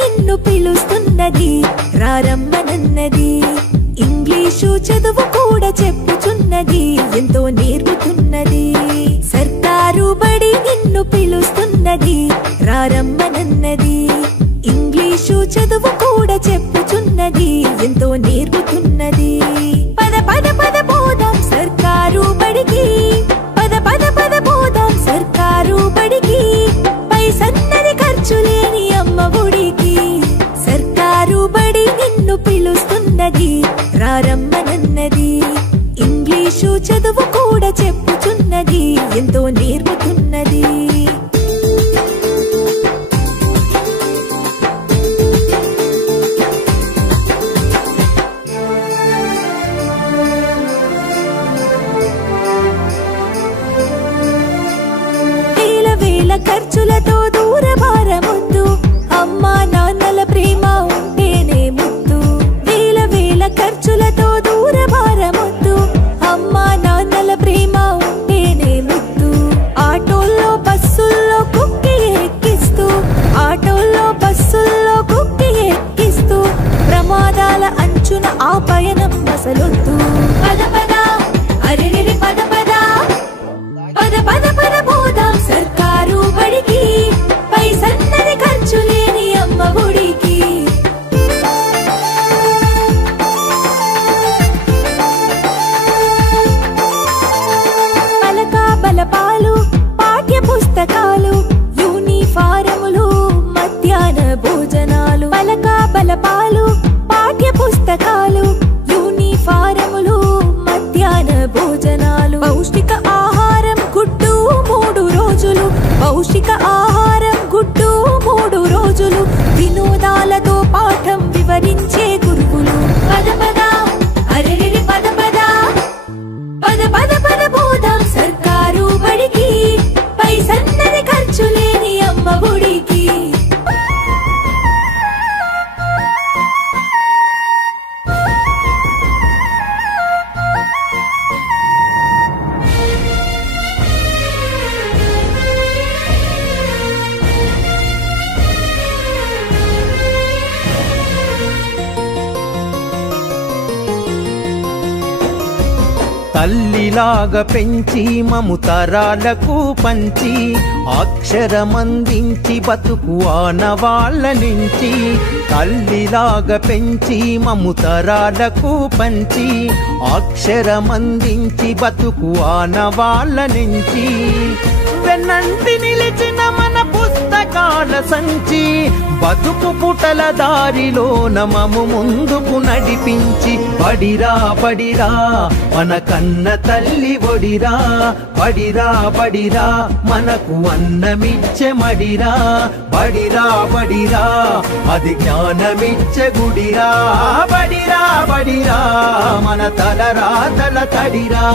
నిన్ను పిలుస్తున్నది రారమ్మనన్నది ఇంగ్లీషు చదువు కూడా చెప్పుచున్నది ఎంతో నేర్పుతున్నది సర్కారు బడి నిన్ను పిలుస్తున్నది రారమ్మనన్నది ఇంగ్లీషు చదువు కూడా చెప్పుచున్నది ఎంతో నేర్పుతున్నది పద పద పద పోదాం సర్కారు బడికి పద పద పద పోదాం సర్కారు బడికి పైసన్నది ఖర్చు లేని అమ్మ ఒడికి సర్కారు బడి నిన్ను పిలుస్తున్నది రారమ్మనన్నది ఇంగ్లీషు చదువు కూడా చెప్పుచున్నది ఎంతో నేర్పుతున్నది ఖర్చులతో దూరభారముద్దు అమ్మా నాన్నల ప్రేమ ఉంటేనే ముద్దు వేల వేల ఖర్చులతో దూరభారముద్దు అమ్మా నాన్నల ప్రేమ ఉంటేనే ముద్దు ఆటోల్లో బస్సుల్లో కుక్కి ఎక్కిస్తూ ఆటోల్లో బస్సుల్లో కుక్కి ఎక్కిస్తూ ప్రమాదాల అంచున ఆ పయనం అసలొద్దు పద పద అరెరెరి పద పద పద పద పద పోదాం సర్కారు బడికి పైసన్నది ఖర్చు లేని అమ్మ ఒడికి పలక బలపాలు పాఠ్య పుస్తకాలు యూనిఫారములు మధ్యాహ్న భోజనాలు పలక బలపాలు పాఠ్య పుస్తకాలు యూనిఫారములు మధ్యాహ్న భోజనాలు పౌష్టిక ఆహారం గుడ్డు 3 రోజులు పౌష్టిక ఆహారం గుడ్డు 3 రోజులు వినోదాలతో పాఠం వివరించే గురువులు పద పద అరెరెరి పద పద పద పద పద పోదాం సర్కారు బడికి పైసన్నది ఖర్చు లేని అమ్మ ఒడికి తల్లిలాగా పెంచి మముతరాలకు పంచి అక్షరమందించి బతుకు ఆనవాళ్ళ నుంచి తల్లిలాగా పెంచి మముతరాలకు పంచి అక్షరమందించి బతుకు ఆనవాళ్ళ నుంచి వెన్నంటి నిలిచిన మన పుస్తకాల సంచి బతుకు పుటల దారిలో నమము ముందుకు నడిపించి బడిరా బడిరా మన కన్న తల్లి ఒడిరా బడిరా బడిరా మనకు అన్నమిచ్చే మడిరా బడిరా బడిరా అది జ్ఞానమిచ్చే గుడిరా బడిరా బడిరా మన తలరాతల తడిరా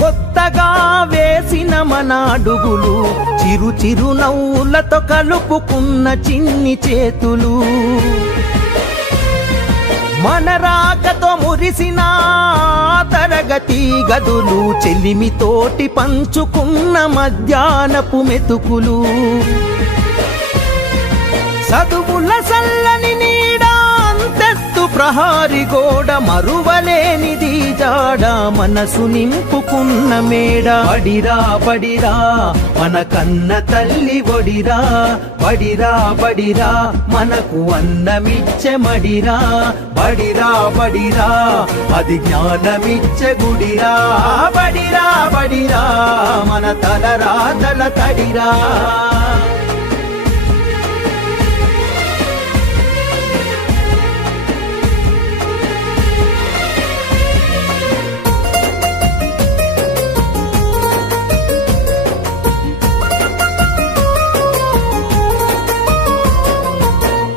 కొత్తగా వేసిన మన అడుగులు చిరు చిరు నవ్వులతో కలుపుకున్న చిన్ని చేతులు మన రాకతో మురిసిన తరగతి గదులు చెలిమితోటి పంచుకున్న మధ్యాహ్నపు మెతుకులు చదువుల సల్లని నీడ అంతెత్తు ప్రహారి గోడ మరువలేనిది జాడ మనసు నింపుకున్న మేడ బడిరా బడిరా మన కన్న తల్లి ఒడిరా బడిరా బడిరా మనకు అన్నమిచ్చే మడిరా బడిరా బడిరా అది జ్ఞానమిచ్చే గుడిరా బడిరా బడిరా మన తలరాతల తడిరా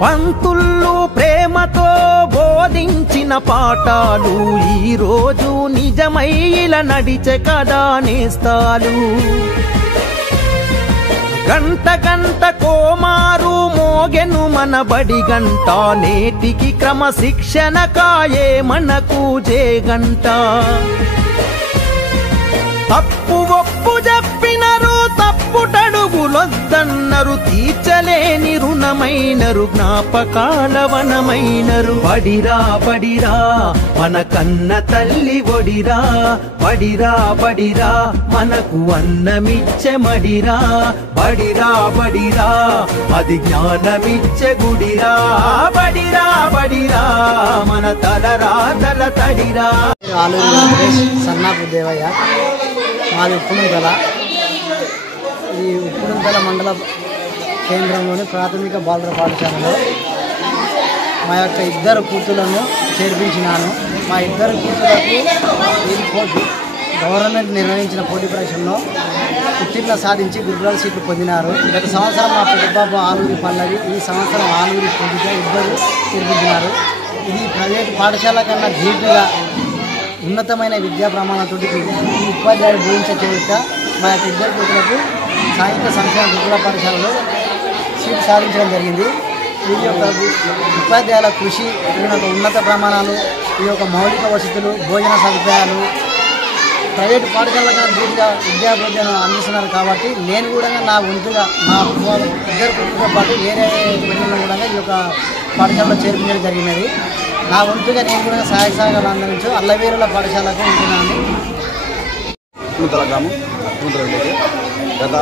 పంతుళ్ళు ప్రేమతో బోధించిన పాఠాలు ఈ రోజు నిజమై ఇలా నడిచే కదా నేస్తాలు గంట గంట కోమారు మోగెను మన బడి గంట, నేటికి క్రమశిక్షణ కాయే మనకు జేగంట. తప్పు ఒప్పు చెప్పినరు, తప్పుటడుగులొద్దన్నరు, తీర్చలేని రుణమైనరు, జ్ఞాపకాల వనమైనరు. బడిరా బడిరా మన కన్న తల్లి ఒడిరా, బడిరా బడిరా మనకు అన్నమిచ్చే మడిరా, బడిరా బడిరా అది జ్ఞానమిచ్చే గుడిరా, బడిరా బడిరా మన తలరాతల తడిరా. సన్నాపు దేవయ్య, మాది ఉప్పుడుంతల. ఈ ఉప్పుడుంతల మండల కేంద్రంలోని ప్రాథమిక బాలుర పాఠశాలలో మా యొక్క ఇద్దరు కూతులను చేర్పించినాను. మా ఇద్దరు కూతులకు గవర్నమెంట్ నిర్వహించిన పోటీ పరీక్షల్లో ఉత్తీర్ణ సాధించి గురుకుల సీట్లు పొందినారు. గత సంవత్సరం మా పెద్దబాబు ఆలూరి పల్లవి, ఈ సంవత్సరం ఆలూరి పూజిత ఇద్దరు చేర్పించినారు. ఇది ప్రైవేటు పాఠశాల కన్నా ధీటుగా ఉన్నతమైన విద్యా ప్రమాణాలతో ఈ ఉపాధ్యాయులు బోధించే చరిత్ర మా యొక్క ఇద్దరు కూతులకు సాంఘిక సంక్షేమ గురుకుల పాఠశాలలో సీటు సాధించడం జరిగింది. ఈ యొక్క ఉపాధ్యాయుల కృషి, ఈ యొక్క ఉన్నత ప్రమాణాలు, ఈ యొక్క మౌలిక వసతులు, భోజన సదుపాయాలు ప్రైవేటు పాఠశాల కన్నా ధీటుగా విద్యాబోధన అందిస్తున్నారు. కాబట్టి నేను కూడా నా వంతుగా మా ఇద్దరు కూతురుతో పాటు వేరే పిల్లలను కూడా ఈ యొక్క పాఠశాలలో చేర్పించడం జరిగినది. నా వంతుగా నేను కూడా సహాయ సహకారాలు అందించు అల్లవేరుల పాఠశాలకు ఉంటున్నాను. గ్రామం గత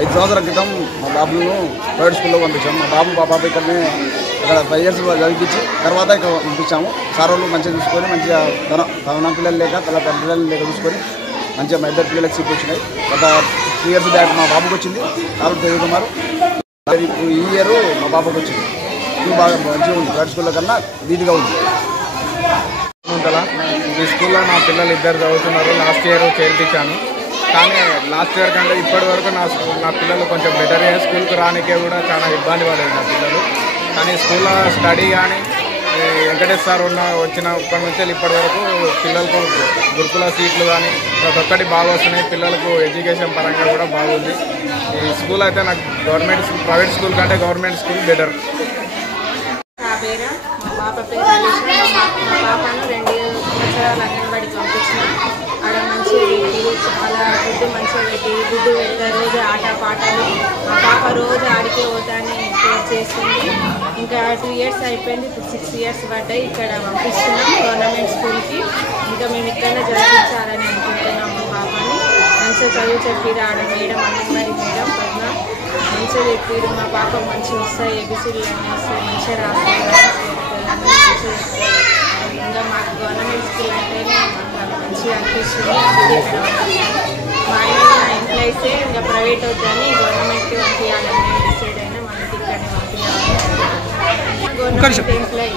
5 సంవత్సరాల క్రితం మా బాబులను ప్రైవేట్ స్కూల్లో పంపించాము. మా పాప ఇక్కడనే ఇక్కడ 5 years చదివించి తర్వాత ఇక్కడ పంపించాము. సార్ వాళ్ళు మంచిగా చూసుకొని మంచిగా తన పిల్లలు లేక తన పిల్లలు లేక చూసుకొని మంచిగా మా ఇద్దరు పిల్లలకు సీట్లు వచ్చినాయి. గత 3 years బ్యాక్ మా బాబుకి వచ్చింది, సార్ తెలుగుకుమారు. ఇప్పుడు ఈ ఇయర్ మా పాపకు వచ్చింది. స్కూల్ బాగా మంచిగా ఉంది, ప్రైవేట్ స్కూల్లో కన్నా నీట్గా ఉంది. ఈ స్కూల్లో నా పిల్లలు ఇద్దరు చదువుతున్నారు. లాస్ట్ ఇయర్ చేర్పించాను, కానీ లాస్ట్ ఇయర్ కంటే ఇప్పటి వరకు నా పిల్లలు కొంచెం బెటర్ అయ్యే. స్కూల్కి రానికే కూడా చాలా ఇబ్బంది పడేది నా పిల్లలు. కానీ స్కూల్లో స్టడీ కానీ వెంకటేష్ సార్ వచ్చినప్పటి నుంచి ఇప్పటి వరకు పిల్లలకు గురుకుల సీట్లు కానీ ప్రతి ఒక్కటి బాగా వస్తున్నాయి. పిల్లలకు ఎడ్యుకేషన్ పరంగా కూడా బాగుంది. ఈ స్కూల్ అయితే నాకు ప్రైవేట్ స్కూల్ కంటే గవర్నమెంట్ స్కూల్ బెటర్. మా పాప పేరు అలీషా. మా పాపను 2 సంవత్సరాలు అంగన్వాడికి పంపించిన. ఆడ మంచిగా పెట్టి చాలా ఫుడ్ మంచిగా పెట్టి గుడ్డు పెడతారు, రోజు ఆట పాటలు. మా పాప రోజు ఆడికే పోతానే కేర్ చేస్తుంది. ఇంకా 2 years అయిపోయింది, ఇప్పుడు 6 years పడ్డాయి. ఇక్కడ పంపిస్తున్నాం గవర్నమెంట్ స్కూల్కి. ఇంకా మేము ఇక్కడనే చదివించాలని అనుకుంటున్నాం. మా పాపని మంచిగా చదువు చెప్పిరు ఆడ మేడం, అంగన్వాడి మేడం పద్మ మంచిగా చెప్పిరు. మా పాప మంచిగా వస్తాయి, ఏబిసిడీలు అన్నీ వస్తాయి, మంచిగా రాస్తాయి, ఇంకా మాకు గవర్నమెంట్ స్కూల్ అంటేనే మంచిగా అనిపిస్తుంది. మా ఆయన ఎంప్లాయీసే ఇంకా ప్రైవేట్ వద్దని గవర్నమెంట్కి పంపించాలని డిసైడ్ అయినా మనకి ఇక్కడనే పంపించాలి. గవర్నమెంట్ ఎంప్లాయీ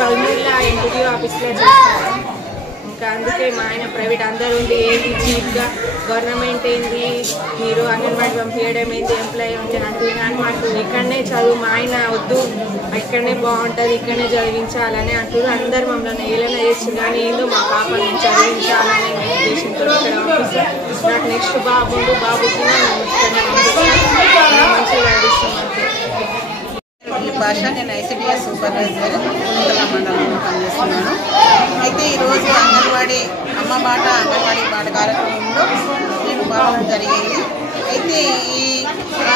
పల్మూరులో ఎంపీడీఓ ఆఫీస్లో చేస్తారు. ఇంకా అందుకే మా ఆయన ప్రైవేట్ అందరూ ఉండి ఏంటి చీప్గా గవర్నమెంట్ ఏంది మీరు అంగన్వాడి పంపించడం ఏంటి ఎంప్లాయీ ఉంటే అంటుంది. కానీ మాకు ఇక్కడనే చదువు, మా ఆయన వద్దు ఇక్కడనే బాగుంటుంది, ఇక్కడనే చదివించాలని అంటారు. అందరు మమ్మల్ని ఏలైనా చేస్తారు, కానీ ఏందో మా పాపని చదివించాలనే ఉద్దేశంతో ఇక్కడ పంపిస్తాం. నాకు నెక్స్ట్ బాబుకి నేను ఇక్కడనే పంపిస్తాను, మంచిగా చదివిస్తాం అంతే. భాష, నేను ICDS సూపర్వైజర్ కుంతల మండలంలో పనిచేస్తున్నాను. అయితే ఈరోజు అంగన్వాడీ అమ్మ మాట అంగన్వాడీ పాట కార్యక్రమంలో నేను పాల్గొనడం జరిగింది. అయితే ఈ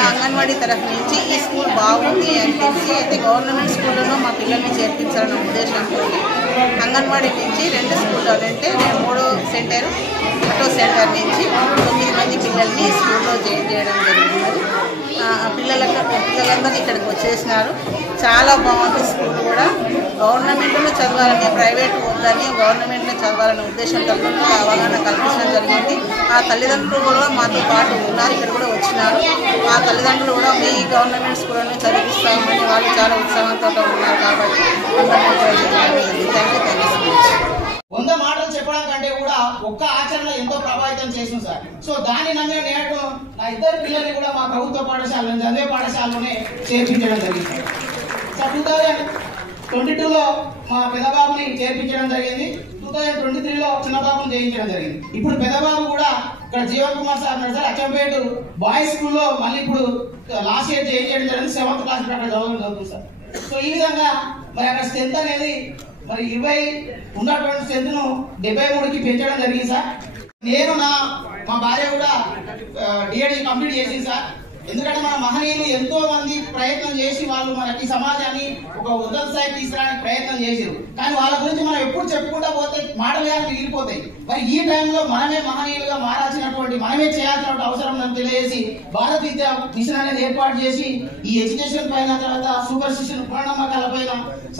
అంగన్వాడీ తరఫు నుంచి ఈ స్కూల్ బాగుంది అని తెలిసి అయితే గవర్నమెంట్ స్కూళ్ళలో మా పిల్లల్ని చేర్పించాలన్న ఉద్దేశంతో అంగన్వాడీ నుంచి 2 స్కూళ్ళు అంటే నేను 3 సెంటర్ ఆటో సెంటర్ నుంచి 9 మంది పిల్లల్ని స్కూల్లో జాయిన్ చేయడం జరుగుతున్నది. పిల్లలందరూ ఇక్కడికి వచ్చేసినారు. చాలా బాగుంది స్కూల్ కూడా. గవర్నమెంట్లో చదవాలని, ప్రైవేట్ వద్దని గవర్నమెంట్లో చదవాలనే ఉద్దేశంతో అవగాహన కల్పించడం జరిగింది. ఆ తల్లిదండ్రులు కూడా మాతో పాటు ఉన్నారు, ఇక్కడ కూడా వచ్చినారు. ఆ తల్లిదండ్రులు కూడా మీ గవర్నమెంట్ స్కూల్లోనే చదివిస్తామని వాళ్ళు చాలా ఉత్సాహంతో ఉన్నారు. కాబట్టి థ్యాంక్ యూ. 100 మాటలు చెప్పడం కంటే కూడా ఒక్క ఆచరణ ఎంతో ప్రభావితం చేసింది సార్. సో దాన్ని నమ్మే నేడు నా ఇద్దరు పిల్లల్ని కూడా మా ప్రభుత్వ పాఠశాలలో చదివే పాఠశాలలోనే చేర్పించడం జరిగింది సార్. 2022లో మా పెద్దబాబుని చేర్పించడం జరిగింది. 2023లో చిన్న బాబుని చేయించడం జరిగింది. ఇప్పుడు పెద్ద బాబు కూడా ఇక్కడ జీవన్ కుమార్ సార్ ఉన్నారు సార్, అచ్చంపేట బాయ్స్ స్కూల్లో మళ్ళీ ఇప్పుడు లాస్ట్ ఇయర్ చేయించడం జరిగింది. 7th క్లాస్ అక్కడ చదువుతుంది సార్. సో ఈ విధంగా మరి అక్కడ స్ట్రెంత్ అనేది మరి 20 ఉన్నటువంటి స్ట్రెంత్ ను 73కి పెంచడం జరిగింది సార్. నేను మా భార్య కూడా డిఎడ్ కంప్లీట్ చేసింది సార్. ఎందుకంటే మన మహనీయులు ఎంతో మంది ప్రయత్నం చేసి వాళ్ళు మనకి సమాజాన్ని ఒక ఉన్నత స్థాయికి తీసుకురావడానికి ప్రయత్నం చేశారు. కానీ వాళ్ళ గురించి మనం ఎప్పుడు చెప్పుకుంటా పోతే మాటలుగా మిగిలిపోతాయి. మరి ఈ టైంలో మనమే మహనీయులుగా మారాల్సినటువంటి, మనమే చేయాల్సినటువంటి అవసరం మనం తెలియజేసి భారత విద్యా మిషన్ అనేది ఏర్పాటు చేసి ఈ ఎడ్యుకేషన్ పైన, తర్వాత సూపర్ స్టిషన్ మూఢనమ్మకాల పైన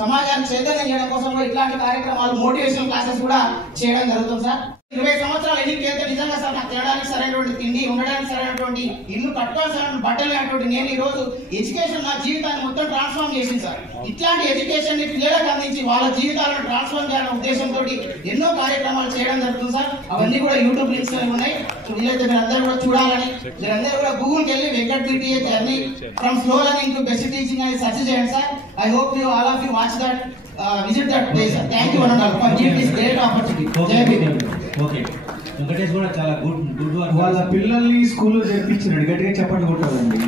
సమాజాన్ని చైతన్యం చేయడం కోసం కూడా ఇట్లాంటి కార్యక్రమాలు, మోటివేషనల్ క్లాసెస్ కూడా చేయడం జరుగుతుంది సార్. 20 సంవత్సరాలు ఎన్నికలు వెళ్తే నిజంగా సార్ నాకు తినడానికి సరైనటువంటి తిండి, ఉండడానికి సరైనటువంటి ఇల్లు, కట్టుకోవాల్సిన బట్టలు అనేటువంటి నేను ఈ రోజు ఎడ్యుకేషన్ నా జీవితాన్ని మొత్తం ట్రాన్స్ఫార్మ్ చేసింది సార్. ఇట్లాంటి ఎడ్యుకేషన్ ని పిల్లలకు అందించి వాళ్ళ జీవితాలను ట్రాన్స్ఫార్మ్ చేయాలనే ఉద్దేశంతో ఎన్నో కార్యక్రమాలు చేయడం జరుగుతుంది సార్. అవన్నీ కూడా యూట్యూబ్ లింక్స్ ఉన్నాయి. వీలైతే మీరందరూ కూడా చూడాలని, మీరందరూ కూడా గూగుల్కి వెళ్ళి Venkat PTA journey from slow learning to best teaching అని సెర్చ్ చేయండి sir. I hope you all of you watch that, visit that place sir. Thank you for giving this great opportunity. జై భీమ్. ఓకే, వెంకటేష్ కూడా చాలా గుడ్ వర్క్. వాళ్ళ పిల్లల్ని స్కూల్లో చేర్పించినాడు, గట్టిగా చెప్పండి కొట్టాలండి.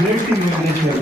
గ్రేట్ థింగ్ వెంకటేష్ గారు.